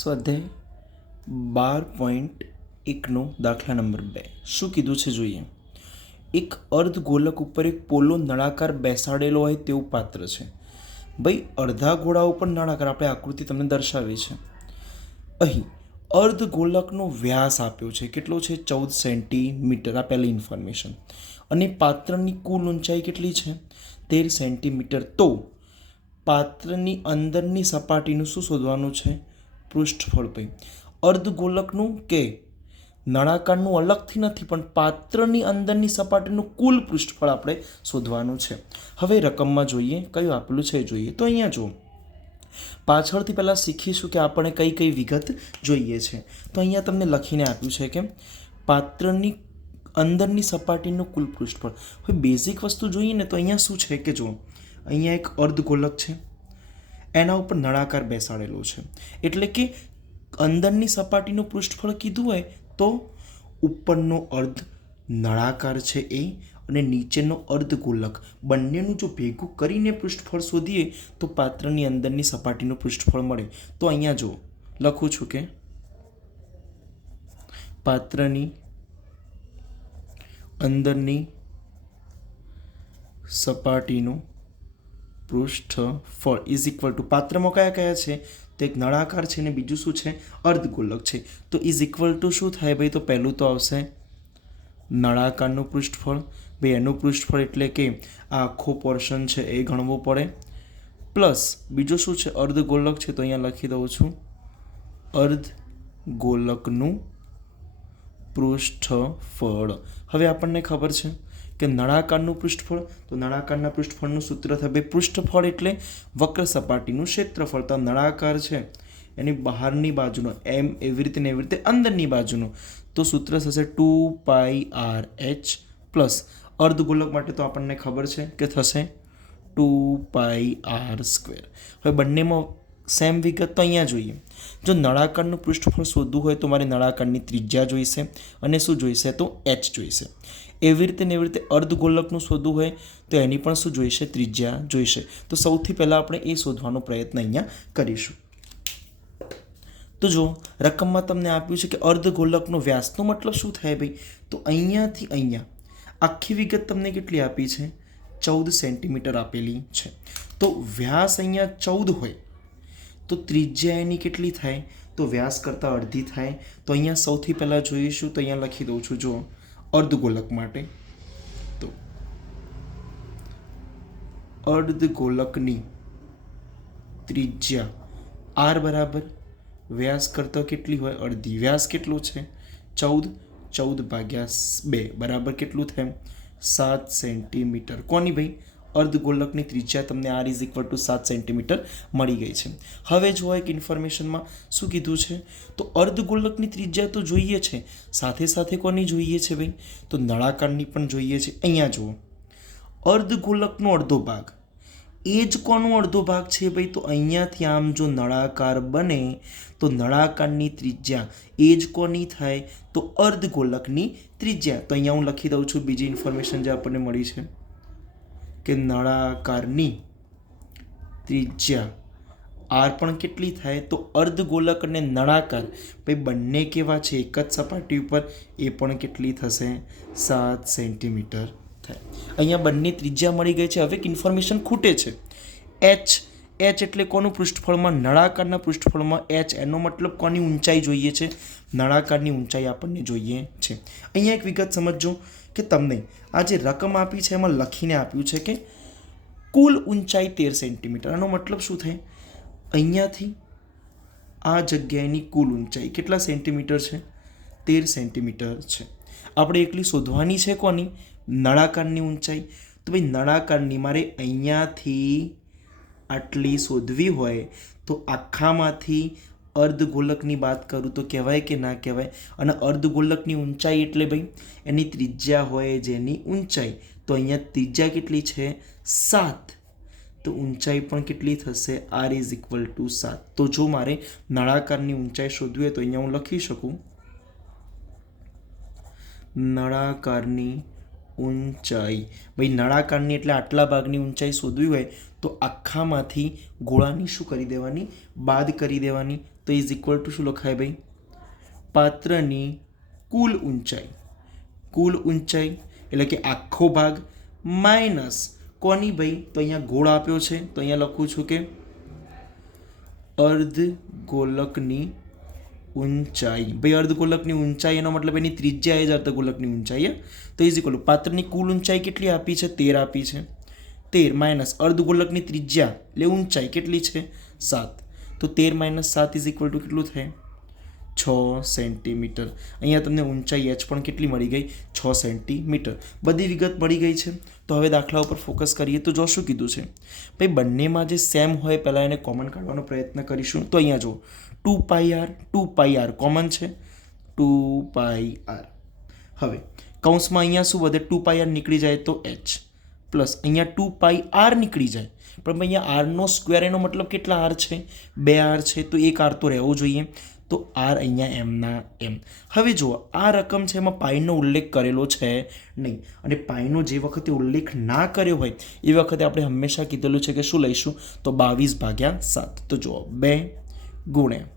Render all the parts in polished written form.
સ્વાધ્યાય 12.1 દાખલા નંબર 2 શું કીધું છે જોઈએ. એક અર્ધ ગોલક ઉપર એક પોલો નળાકાર બેસાડેલો હોય તેવું પાત્ર છે. ભાઈ અડધા ગોળા ઉપર નળાકાર આપણે આકૃતિ તમને દર્શાવી છે. અહીં અર્ધ ગોલકનો વ્યાસ આપ્યો છે, કેટલો છે 14 સેન્ટીમીટર. આ પહેલી ઇન્ફોર્મેશન. અને પાત્રની કુલ ઊંચાઈ કેટલી છે 13 સેન્ટીમીટર. તો પાત્રની અંદરની સપાટીનું શું શોધવાનું છે? પૃષ્ઠફળ. ભાઈ અર્ધગોલકનું કે નળાકારનું અલગથી નથી, પણ પાત્રની અંદરની સપાટીનું કુલ પૃષ્ઠફળ આપણે શોધવાનું છે. હવે રકમમાં જોઈએ કયું આપેલું છે જોઈએ. તો અહીંયા જુઓ, પાછળથી પહેલાં શીખીશું કે આપણે કઈ કઈ વિગત જોઈએ છે. તો અહીંયા તમને લખીને આપ્યું છે કે પાત્રની અંદરની સપાટીનું કુલ પૃષ્ઠફળ. હવે બેઝિક વસ્તુ જોઈએ ને તો અહીંયા શું છે કે જુઓ, અહીંયા એક અર્ધગોલક છે, એના ઉપર નળાકાર બેસાડેલો છે. એટલે કે અંદરની સપાટીનું પૃષ્ઠફળ કીધું હોય તો ઉપરનો અર્ધ નળાકાર છે એ અને નીચેનો અર્ધગોલક બંનેનું જો ભેગું કરીને પૃષ્ઠફળ શોધીએ તો પાત્રની અંદરની સપાટીનું પૃષ્ઠફળ મળે. તો અહીંયા જો લખું છું કે પાત્રની અંદરની સપાટીનું પૃષ્ઠફળ ઇઝ ઇક્વલ ટુ, પાત્રમાં કયા કયા છે તો એક નળાકાર છે ને બીજું શું છે અર્ધગોલક છે. તો ઇઝ ઇક્વલ ટુ શું થાય ભાઈ? તો પહેલું તો આવશે નળાકારનું પૃષ્ઠફળ. ભાઈ એનું પૃષ્ઠફળ એટલે કે આ આખો પોર્શન છે એ ગણવો પડે, પ્લસ બીજું શું છે અર્ધગોલક છે. તો અહીંયા લખી દઉં છું અર્ધગોલકનું પૃષ્ઠફળ. હવે આપણને ખબર છે કે નળાકારનું પૃષ્ઠફળ, તો નળાકારના પૃષ્ઠફળનું સૂત્ર થાય પૃષ્ઠફળ એટલે વક્ર સપાટીનું ક્ષેત્રફળ. તો નળાકાર છે એની બહારની બાજુનો એમ એવી રીતે ને એવી રીતે અંદરની બાજુનો, તો સૂત્ર થશે 2πr/h પ્લસ અર્ધગોલક માટે તો આપણને ખબર છે કે થશે 2πr². હવે બંનેમાં સેમ વિગત તો અહીંયા જોઈએ. જો નળાકારનું પૃષ્ઠફળ શોધવું હોય તો મારે નળાકારની ત્રિજ્યા જોઈશે અને શું જોઈશે તો h જોઈશે. એવી રીતે ને એવી રીતે અર્ધગોલકનું શોધવું હોય તો એની પણ શું જોઈશે? ત્રિજ્યા જોઈશે. તો સૌથી પહેલાં આપણે એ શોધવાનો પ્રયત્ન અહીંયા કરીશું. તો જો રકમમાં તમને આપ્યું છે કે અર્ધગોલકનો વ્યાસનો મતલબ શું થાય ભાઈ? તો અહીંયાથી અહીંયા આખી વિગત તમને કેટલી આપી છે? 14 સેન્ટીમીટર આપેલી છે. તો વ્યાસ અહીંયા 14 હોય તો ત્રિજ્યા એની કેટલી થાય? તો વ્યાસ કરતાં અડધી થાય. તો અહીંયા સૌથી પહેલાં જોઈશું, તો અહીંયા લખી દઉં છું જો અર્ધગોલક માટે, તો અર્ધગોલકની ત્રિજ્યા r બરાબર વ્યાસ કરતાં કેટલી હોય? અડધી. વ્યાસ કેટલો છે? 14, 14/2 બરાબર કેટલું થાય? 7 સેન્ટીમીટર. કોની ભાઈ? અર્ધગોલકની ત્રિજ્યા તમને r is equal to 7 centimetre મળી ગઈ છે. હવે જો એક ઇન્ફોર્મેશનમાં શું કીધું છે? તો અર્ધગોલકની ત્રિજ્યા તો જોઈએ છે, સાથે સાથે કોની જોઈએ છે ભાઈ? તો નળાકારની પણ જોઈએ છે. અહીંયા જુઓ, અર્ધગોલકનો અડધો ભાગ એ જ કોનો અડધો ભાગ છે ભાઈ? તો અહીંયાથી આમ જો નળાકાર બને તો નળાકારની ત્રિજ્યા એ જ કોની થાય? તો અર્ધગોલકની ત્રિજ્યા. તો અહીંયા હું લખી દઉં છું બીજી ઇન્ફોર્મેશન જે આપણને મળી છે કે નળાકારની ત્રિજ્યા r પણ કેટલી થાય? તો અર્ધગોલક અને નળાકાર ભાઈ બંને કેવા છે? એક જ સપાટી ઉપર, એ પણ કેટલી થશે? 7 સેન્ટીમીટર થાય. અહીંયા બંને ત્રિજ્યા મળી ગઈ છે. હવે એક ઇન્ફોર્મેશન ખૂટે છે, h. h એટલે કોનું પૃષ્ઠફળમાં? નળાકારના પૃષ્ઠફળમાં h. એનો મતલબ કોની ઊંચાઈ જોઈએ છે? નળાકારની ઊંચાઈ આપણને જોઈએ છે. અહીંયા એક વિગત સમજજો કે તમને આ જે રકમ આપી છે એમાં લખીને આપ્યું છે કે કુલ ઊંચાઈ 13 સેન્ટીમીટર. આનો મતલબ શું થાય? અહીંયાથી આ જગ્યાએની કુલ ઊંચાઈ કેટલા સેન્ટીમીટર છે? 13 સેન્ટીમીટર છે. આપણે એકલી શોધવાની છે કોની? નળાકારની ઊંચાઈ. તો ભાઈ નળાકારની મારે અહીંયાથી આટલી શોધવી હોય તો આખામાંથી અર્ધગોલકની વાત કરું તો કહેવાય કે ના કહેવાય? અને અર્ધગોલકની ઊંચાઈ એટલે ભાઈ એની ત્રિજ્યા હોય જેની ઊંચાઈ. તો અહીંયા ત્રિજ્યા કેટલી છે? 7. તો ઊંચાઈ પણ કેટલી થશે? r is equal to 7. તો જો મારે નળાકારની ઊંચાઈ શોધવી હોય તો અહીંયા હું લખી શકું નળાકારની ઊંચાઈ. ભાઈ નળાકારની એટલે આટલા ભાગની ઊંચાઈ શોધવી હોય તો આખામાંથી ગોળાની શું કરી દેવાની? બાદ કરી દેવાની. તો તો ઇઝ ઇક્વલ ટુ શું લખાય ભાઈ? પાત્રની કુલ ઊંચાઈ એટલે કે આખો ભાગ માઇનસ કોની ભાઈ? તો અહીંયા ગોળ આપ્યો છે, તો અહીંયા લખું છું કે અર્ધગોલકની ઊંચાઈ. ભાઈ અર્ધગોલકની ઊંચાઈ એનો મતલબ એની ત્રિજ્યા એ જ અર્ધગોલકની ઊંચાઈ. તો ઇઝ ઇક્વલ ટુ પાત્રની કુલ ઊંચાઈ કેટલી આપી છે? 13 આપી છે. 13 માઇનસ અર્ધગોલકની ત્રિજ્યા એટલે ઊંચાઈ કેટલી છે? 7. તો 13 માઇનસ 7 ઇઝ ઇક્વલ ટુ કેટલું થાય? 6 સેન્ટીમીટર. અહીંયા તમને ઊંચાઈ એચ પણ કેટલી મળી ગઈ? 6 સેન્ટીમીટર. બધી વિગત મળી ગઈ છે. તો હવે દાખલા ઉપર ફોકસ કરીએ તો જો શું કીધું છે ભાઈ, બંનેમાં જે સેમ હોય પહેલાં એને કોમન કાઢવાનો પ્રયત્ન કરીશું. તો અહીંયા જો 2πr કોમન છે, 2πr. હવે કૌંસમાં અહીંયા શું વધે? 2πr નીકળી જાય તો h પ્લસ અહીંયા 2πr નીકળી જાય, પણ અહીંયા આરનો સ્ક્વેર એનો મતલબ કેટલા આર છે? 2 આર છે, તો એક આર તો રહેવો જોઈએ. તો આર અહીંયા એમના એમ. હવે જુઓ આ રકમ છે એમાં પાઈનો ઉલ્લેખ કરેલો છે નહીં, અને પાઈનો જે વખતે ઉલ્લેખ ના કર્યો હોય એ વખતે આપણે હંમેશા કીધેલું છે કે શું લઈશું? તો 22/7. તો જુઓ 2 ગુણ્યા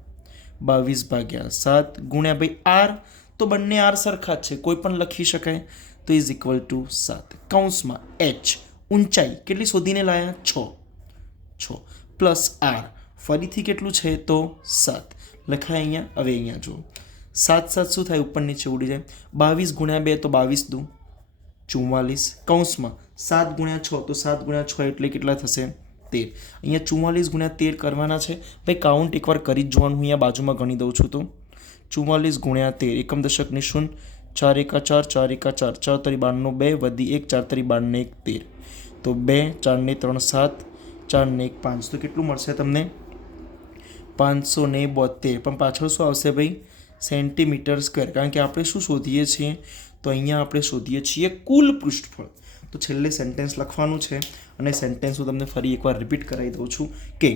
22/7 ગુણ્યા ભાઈ આર, તો બંને આર સરખા જ છે, કોઈ પણ લખી શકાય. તો ઇઝ ઇક્વલ ટુ 7. કૌંસમાં એચ ઊંચાઈ કેટલી શોધીને લાયા? 6 પ્લસ આર ફરીથી કેટલું છે? તો 7 લખાય અહીંયા. હવે અહીંયા જુઓ 7 શું થાય? ઉપર નીચે ઉડી જાય. 22 ગુણ્યા 2 તો 22 દુ 44. કૌંસમાં 7 ગુણ્યા 6 તો 7 ગુણ્યા 6 એટલે કેટલા થશે? 13. અહીંયા 44 ગુણ્યા 13 કરવાના છે ભાઈ. કાઉન્ટ એકવાર કરી જ જોવાનું. અહીંયા બાજુમાં ગણી દઉં છું. તો 44 ગુણ્યા 13 એકમ દશક નિશૂન 4 એકા 4 4 એકા 4 4 તરી 12 2 વધી 1 4 તરી 12 1 13. તો 2 4 ને 3 7 4 ને 1 5. તો કેટલું મળશે તમને? 572. પણ પાછળ શું આવશે ભાઈ? Centimetre square. કારણ કે આપણે શું શોધીએ છીએ? તો અહીંયા આપણે શોધીએ છીએ કુલ પૃષ્ઠફળ. તો છેલ્લે સેન્ટેન્સ લખવાનું છે, અને સેન્ટેન્સ હું તમને ફરી એકવાર રિપીટ કરાવી દઉં છું કે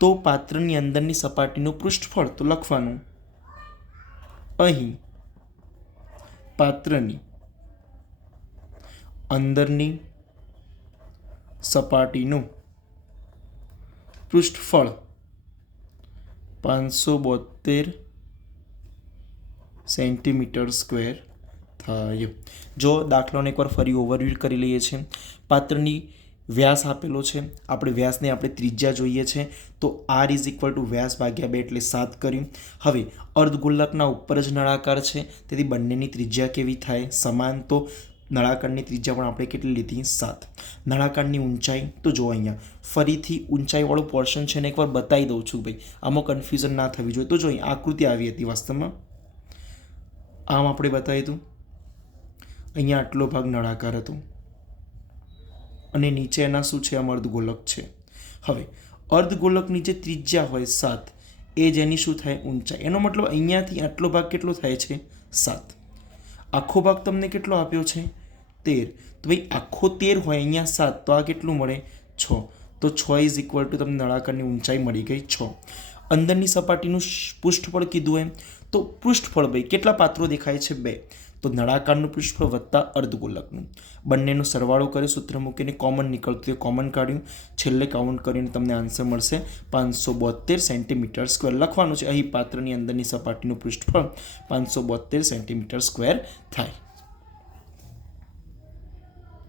તો પાત્રની અંદરની સપાટીનું પૃષ્ઠફળ. તો લખવાનું અહીં પાત્રની અંદરની સપાટીનું પૃષ્ઠફળ 572 સેન્ટીમીટર સ્ક્વેર થાય. જો દાખલાને એકવાર ફરી ઓવરવ્યૂ કરી લઈએ છીએ. પાત્રની વ્યાસ આપેલો છે, આપણે વ્યાસને આપણે ત્રિજ્યા જોઈએ છે, તો આર ઇઝ ઇક્વલ ટુ વ્યાસ ભાગ્યા 2 એટલે 7 કર્યું. હવે અર્ધગોલકના ઉપર જ નળાકાર છે, તેથી બંનેની ત્રિજ્યા કેવી થાય? સમાન. તો નળાકારની ત્રિજ્યા પણ આપણે કેટલી લીધી? 7. નળાકારની ઊંચાઈ તો જો અહીંયા ફરીથી ઊંચાઈવાળું પોર્શન છે ને એકવાર બતાવી દઉં છું ભાઈ, આમાં કન્ફ્યુઝન ના થવી જોઈએ. તો જો અહીં આકૃતિ આવી હતી વાસ્તવમાં, આમ આપણે બતાવી હતું. અહીંયા આટલો ભાગ નળાકાર હતો અને નીચે એના શું છે? આમ અર્ધગોલક છે. હવે અર્ધગોલકની જે ત્રિજ્યા હોય 7 એ જેની શું થાય? ઊંચાઈ. એનો મતલબ અહીંયાથી આટલો ભાગ કેટલો થાય છે? 7. આખો ભાગ તમને કેટલો આપ્યો છે? 13. તો ભાઈ આખો 13 હોય, અહીંયા 7, તો આ કેટલું મળે? 6. તો 6 ઇઝ ઇક્વલ ટુ તમને નળાકારની ઊંચાઈ મળી ગઈ 6. અંદરની સપાટીનું પૃષ્ઠફળ કીધું એમ, તો પૃષ્ઠફળ ભાઈ કેટલા પાત્રો દેખાય છે? 2. તો નળાકારનું પૃષ્ઠફળ વત્તા અર્ધગોલકનું, બંનેનો સરવાળો કરે, સૂત્ર મૂકીને કોમન નીકળતું એ કોમન કાઢ્યું. છેલ્લે કાઉન્ટ કરીને તમને આન્સર મળશે 572 સેન્ટીમીટર સ્ક્વેર. લખવાનું છે અહીં પાત્રની અંદરની સપાટીનું પૃષ્ઠફળ 572 સેન્ટીમીટર સ્ક્વેર થાય.